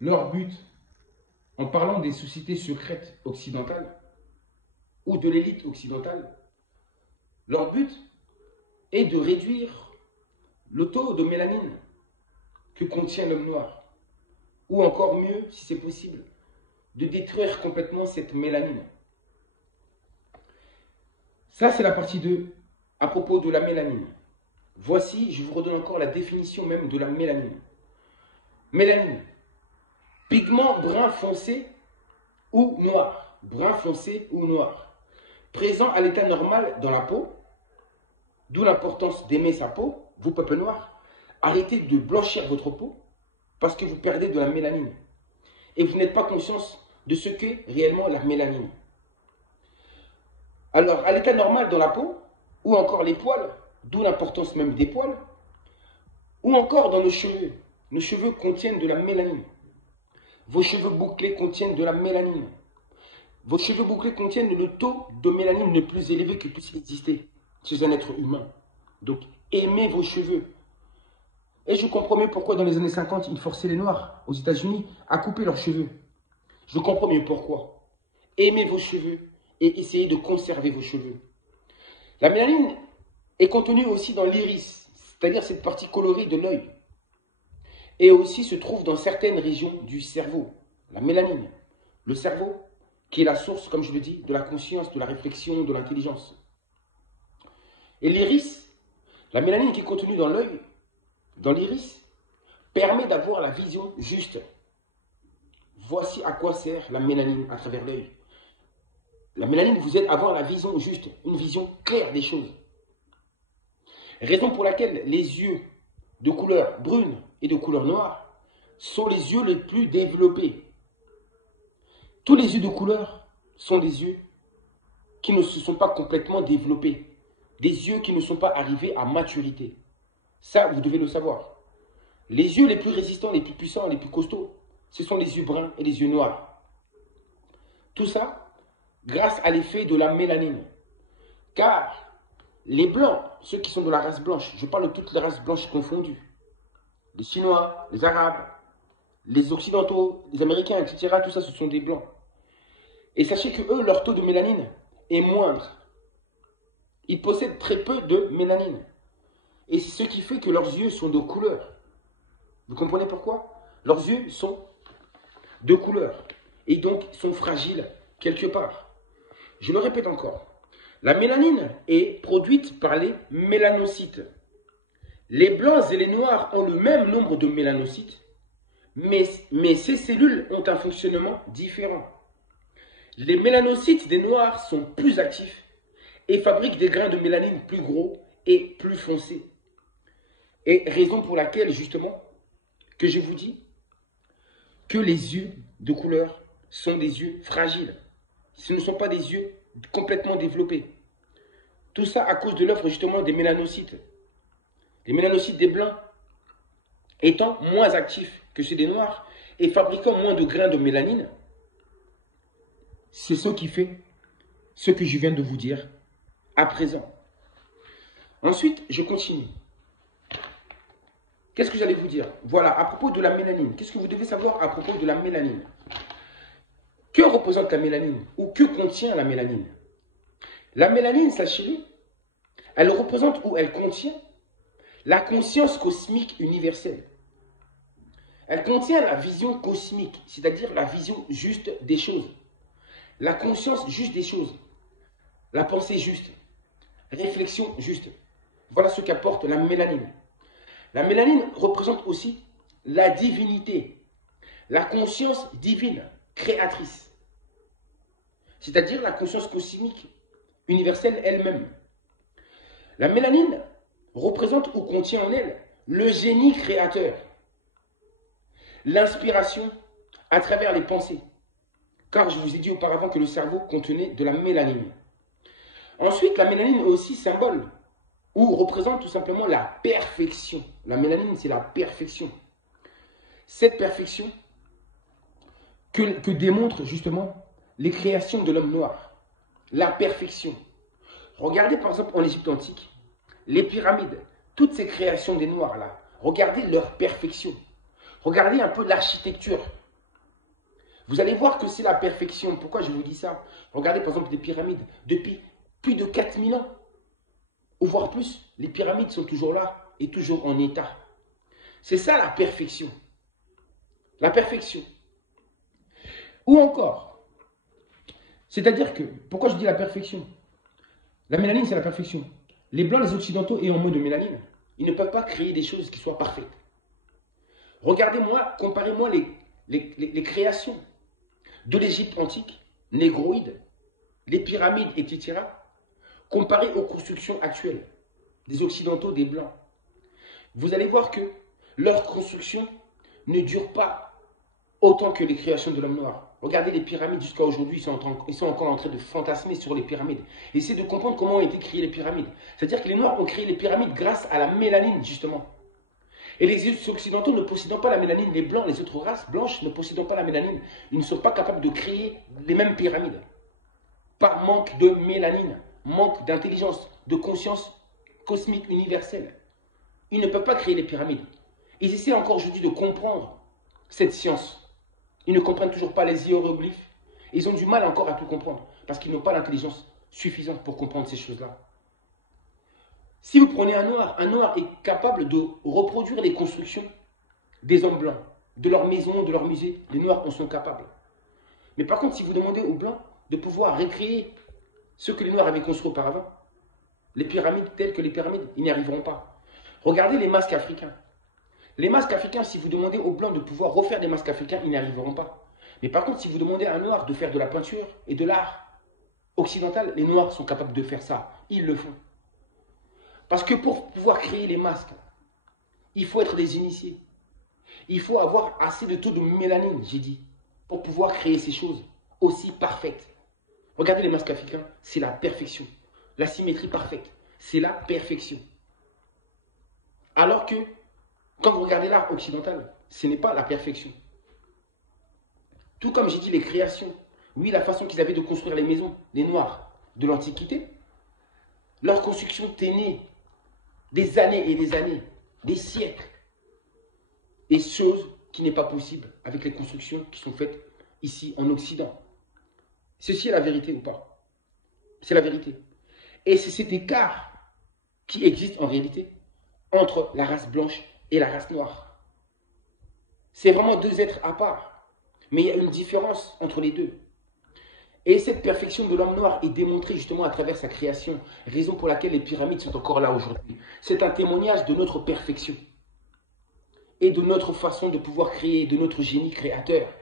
Leur but, en parlant des sociétés secrètes occidentales ou de l'élite occidentale, leur but est de réduire le taux de mélanine que contient l'homme noir. Ou encore mieux, si c'est possible, de détruire complètement cette mélanine. Ça, c'est la partie 2 à propos de la mélanine. Voici, je vous redonne encore la définition même de la mélanine. Mélanine, pigment brun foncé ou noir. Brun foncé ou noir. Présent à l'état normal dans la peau, d'où l'importance d'aimer sa peau, vous peuple noir. Arrêtez de blanchir votre peau parce que vous perdez de la mélanine. Et vous n'êtes pas conscience de ce qu'est réellement la mélanine. Alors, à l'état normal dans la peau, ou encore les poils, d'où l'importance même des poils, ou encore dans nos cheveux. Nos cheveux contiennent de la mélanine. Vos cheveux bouclés contiennent de la mélanine. Vos cheveux bouclés contiennent le taux de mélanine le plus élevé que puisse exister chez un être humain. Donc, aimez vos cheveux. Et je comprends mieux pourquoi dans les années 50, ils forçaient les Noirs aux États-Unis à couper leurs cheveux. Je comprends mieux pourquoi. Aimez vos cheveux et essayez de conserver vos cheveux. La mélanine est contenue aussi dans l'iris, c'est-à-dire cette partie colorée de l'œil. Et aussi se trouve dans certaines régions du cerveau. La mélanine, le cerveau, qui est la source, comme je le dis, de la conscience, de la réflexion, de l'intelligence. Et l'iris, la mélanine qui est contenue dans l'œil, dans l'iris, permet d'avoir la vision juste. Voici à quoi sert la mélanine à travers l'œil. La mélanine vous aide à avoir la vision juste, une vision claire des choses. Raison pour laquelle les yeux de couleur brune et de couleur noire sont les yeux les plus développés. Tous les yeux de couleur sont des yeux qui ne se sont pas complètement développés, des yeux qui ne sont pas arrivés à maturité. Ça, vous devez le savoir. Les yeux les plus résistants, les plus puissants, les plus costauds, ce sont les yeux bruns et les yeux noirs. Tout ça grâce à l'effet de la mélanine. Car les blancs, ceux qui sont de la race blanche, je parle de toutes les races blanches confondues, les Chinois, les Arabes, les Occidentaux, les Américains, etc., tout ça, ce sont des blancs. Et sachez que eux, leur taux de mélanine est moindre. Ils possèdent très peu de mélanine. Et c'est ce qui fait que leurs yeux sont de couleur. Vous comprenez pourquoi? Leurs yeux sont de couleur. Et donc sont fragiles quelque part. Je le répète encore. La mélanine est produite par les mélanocytes. Les blancs et les noirs ont le même nombre de mélanocytes, mais ces cellules ont un fonctionnement différent. Les mélanocytes des noirs sont plus actifs et fabriquent des grains de mélanine plus gros et plus foncés. Et raison pour laquelle, justement, que je vous dis que les yeux de couleur sont des yeux fragiles. Ce ne sont pas des yeux complètement développés. Tout ça à cause de l'œuvre justement des mélanocytes. Les mélanocytes des blancs étant moins actifs que ceux des noirs et fabriquant moins de grains de mélanine, c'est ce qui fait ce que je viens de vous dire à présent. Ensuite, je continue. Qu'est-ce que j'allais vous dire? Voilà, à propos de la mélanine. Qu'est-ce que vous devez savoir à propos de la mélanine? Que représente la mélanine? Ou que contient la mélanine? La mélanine, sachez-le, elle représente ou elle contient la conscience cosmique universelle. Elle contient la vision cosmique, c'est-à-dire la vision juste des choses. La conscience juste des choses. La pensée juste. Réflexion juste. Voilà ce qu'apporte la mélanine. La mélanine représente aussi la divinité, la conscience divine, créatrice. C'est-à-dire la conscience cosmique universelle elle-même. La mélanine représente ou contient en elle le génie créateur, l'inspiration à travers les pensées. Car je vous ai dit auparavant que le cerveau contenait de la mélanine. Ensuite, la mélanine est aussi symbole ou représente tout simplement la perfection. La mélanine, c'est la perfection. Cette perfection que démontrent justement les créations de l'homme noir. La perfection. Regardez par exemple en Égypte antique, les pyramides, toutes ces créations des Noirs là, regardez leur perfection. Regardez un peu l'architecture Vous allez voir que c'est la perfection. Pourquoi je vous dis ça? Regardez par exemple les pyramides. Depuis plus de 4000 ans, ou voire plus, les pyramides sont toujours là et toujours en état. C'est ça la perfection. La perfection. Ou encore, c'est-à-dire que, pourquoi je dis la perfection? La mélanine, c'est la perfection. Les blancs, les occidentaux ayant mot de mélanine, ils ne peuvent pas créer des choses qui soient parfaites. Regardez-moi, comparez-moi les créations de l'Égypte antique, négroïde, les pyramides, etc., comparées aux constructions actuelles des occidentaux, des blancs. Vous allez voir que leur construction ne dure pas autant que les créations de l'homme noir. Regardez les pyramides jusqu'à aujourd'hui, ils sont encore en train de fantasmer sur les pyramides. Essayez de comprendre comment ont été créées les pyramides. C'est-à-dire que les Noirs ont créé les pyramides grâce à la mélanine, justement. Et les Occidentaux ne possédant pas la mélanine, les Blancs, les autres races blanches ne possédant pas la mélanine, ils ne sont pas capables de créer les mêmes pyramides. Par manque de mélanine, manque d'intelligence, de conscience cosmique universelle. Ils ne peuvent pas créer les pyramides. Ils essaient encore aujourd'hui de comprendre cette science. Ils ne comprennent toujours pas les hiéroglyphes. Ils ont du mal encore à tout comprendre parce qu'ils n'ont pas l'intelligence suffisante pour comprendre ces choses-là. Si vous prenez un noir est capable de reproduire les constructions des hommes blancs, de leurs maisons, de leurs musées. Les noirs en sont capables. Mais par contre, si vous demandez aux blancs de pouvoir recréer ce que les noirs avaient construit auparavant, les pyramides telles que les pyramides, ils n'y arriveront pas. Regardez les masques africains. Les masques africains, si vous demandez aux blancs de pouvoir refaire des masques africains, ils n'y arriveront pas. Mais par contre, si vous demandez à un noir de faire de la peinture et de l'art occidental, les noirs sont capables de faire ça. Ils le font. Parce que pour pouvoir créer les masques, il faut être des initiés. Il faut avoir assez de taux de mélanine, j'ai dit, pour pouvoir créer ces choses aussi parfaites. Regardez les masques africains, c'est la perfection. La symétrie parfaite, c'est la perfection. Alors que, quand vous regardez l'art occidental, ce n'est pas la perfection. Tout comme j'ai dit, les créations, oui, la façon qu'ils avaient de construire les maisons, les Noirs de l'Antiquité, leur construction était née des années et des années, des siècles. Et chose qui n'est pas possible avec les constructions qui sont faites ici en Occident. Ceci est la vérité ou pas? C'est la vérité. Et c'est cet écart qui existe en réalité entre la race blanche et la race noire. C'est vraiment deux êtres à part. Mais il y a une différence entre les deux. Et cette perfection de l'homme noir est démontrée justement à travers sa création, raison pour laquelle les pyramides sont encore là aujourd'hui. C'est un témoignage de notre perfection et de notre façon de pouvoir créer, de notre génie créateur.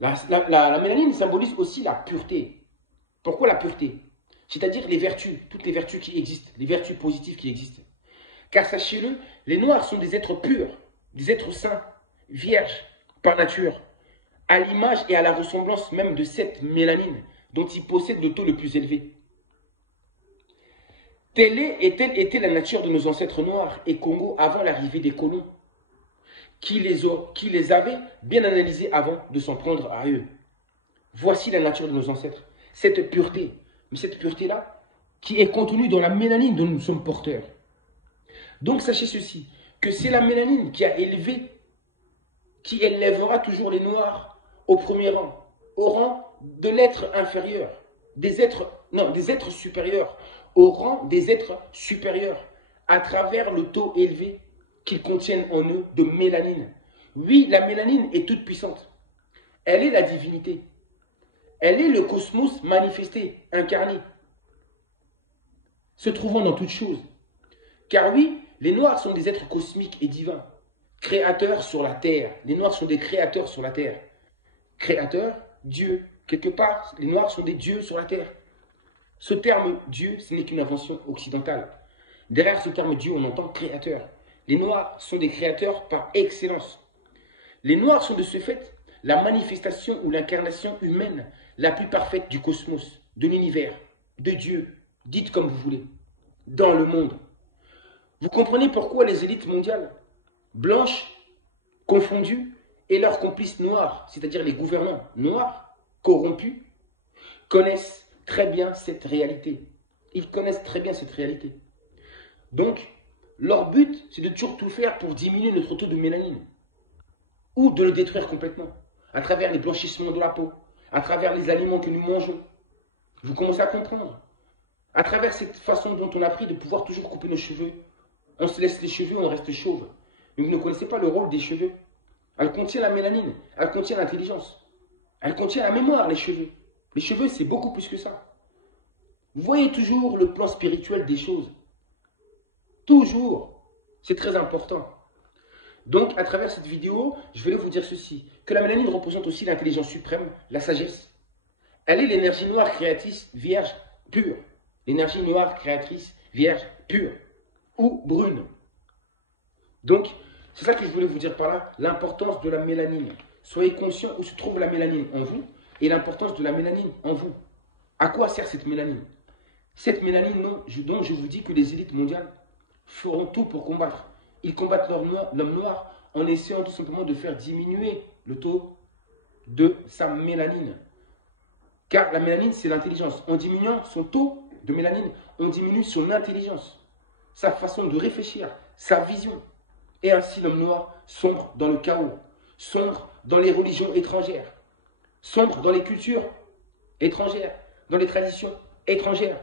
La mélanine symbolise aussi la pureté. Pourquoi la pureté? C'est-à-dire les vertus, toutes les vertus qui existent, les vertus positives qui existent. Car sachez-le, les Noirs sont des êtres purs, des êtres saints, vierges par nature, à l'image et à la ressemblance même de cette mélanine dont ils possèdent le taux le plus élevé. Telle était la nature de nos ancêtres noirs et Congo avant l'arrivée des colons, qui les avaient bien analysés avant de s'en prendre à eux. Voici la nature de nos ancêtres, cette pureté, mais cette pureté-là qui est contenue dans la mélanine dont nous sommes porteurs. Donc sachez ceci, que c'est la mélanine qui a élevé, qui élèvera toujours les Noirs au premier rang, au rang de l'être inférieur, des êtres supérieurs, au rang des êtres supérieurs, à travers le taux élevé qu'ils contiennent en eux de mélanine. Oui, la mélanine est toute puissante. Elle est la divinité. Elle est le cosmos manifesté, incarné, se trouvant dans toutes choses. Car oui, les Noirs sont des êtres cosmiques et divins, créateurs sur la terre. Les Noirs sont des créateurs sur la terre. Créateurs, Dieu. Quelque part, les Noirs sont des dieux sur la terre. Ce terme Dieu, ce n'est qu'une invention occidentale. Derrière ce terme Dieu, on entend créateur. Les Noirs sont des créateurs par excellence. Les Noirs sont de ce fait la manifestation ou l'incarnation humaine la plus parfaite du cosmos, de l'univers, de Dieu, dites comme vous voulez, dans le monde. Vous comprenez pourquoi les élites mondiales, blanches, confondues, et leurs complices noirs, c'est-à-dire les gouvernants noirs, corrompus, connaissent très bien cette réalité. Ils connaissent très bien cette réalité. Donc, leur but, c'est de toujours tout faire pour diminuer notre taux de mélanine ou de le détruire complètement. à travers les blanchissements de la peau, à travers les aliments que nous mangeons. Vous commencez à comprendre. À travers cette façon dont on a appris de pouvoir toujours couper nos cheveux, on se laisse les cheveux, on reste chauve. Mais vous ne connaissez pas le rôle des cheveux. Elle contient la mélanine, elle contient l'intelligence, elle contient la mémoire, les cheveux. Les cheveux, c'est beaucoup plus que ça. Vous voyez toujours le plan spirituel des choses. Toujours. C'est très important. Donc, à travers cette vidéo, je voulais vous dire ceci, que la mélanine représente aussi l'intelligence suprême, la sagesse. Elle est l'énergie noire créatrice vierge pure. L'énergie noire créatrice vierge pure ou brune. Donc, c'est ça que je voulais vous dire par là, l'importance de la mélanine. Soyez conscients où se trouve la mélanine en vous et l'importance de la mélanine en vous. À quoi sert cette mélanine? Cette mélanine dont je vous dis que les élites mondiales feront tout pour combattre. Ils combattent l'homme noir en essayant tout simplement de faire diminuer le taux de sa mélanine. Car la mélanine, c'est l'intelligence. En diminuant son taux de mélanine, on diminue son intelligence, sa façon de réfléchir, sa vision. Et ainsi, l'homme noir sombre dans le chaos, sombre dans les religions étrangères, sombre dans les cultures étrangères, dans les traditions étrangères.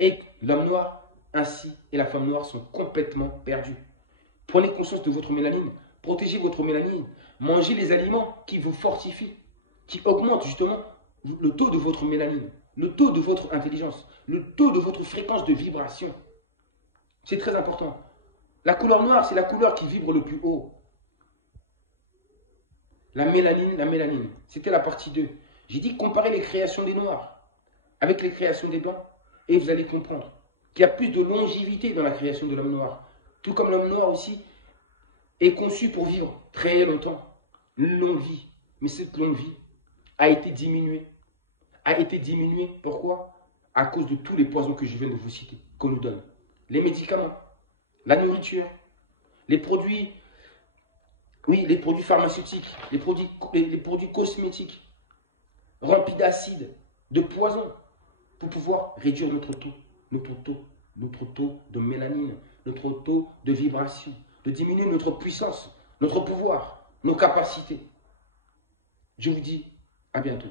Et l'homme noir, ainsi, et la femme noire sont complètement perdus. Prenez conscience de votre mélanine, protégez votre mélanine, mangez les aliments qui vous fortifient, qui augmentent justement le taux de votre mélanine, le taux de votre intelligence, le taux de votre fréquence de vibration. C'est très important. La couleur noire, c'est la couleur qui vibre le plus haut. La mélanine. C'était la partie 2. J'ai dit comparer les créations des noirs avec les créations des blancs. Et vous allez comprendre qu'il y a plus de longévité dans la création de l'homme noir. Tout comme l'homme noir aussi est conçu pour vivre très longtemps. Une longue vie. Mais cette longue vie a été diminuée. Pourquoi? À cause de tous les poisons que je viens de vous citer, qu'on nous donne. Les médicaments, la nourriture, les produits, oui, les produits pharmaceutiques, les produits cosmétiques, remplis d'acide, de poison, pour pouvoir réduire notre taux de mélanine, notre taux de vibration, de diminuer notre puissance, notre pouvoir, nos capacités. Je vous dis à bientôt.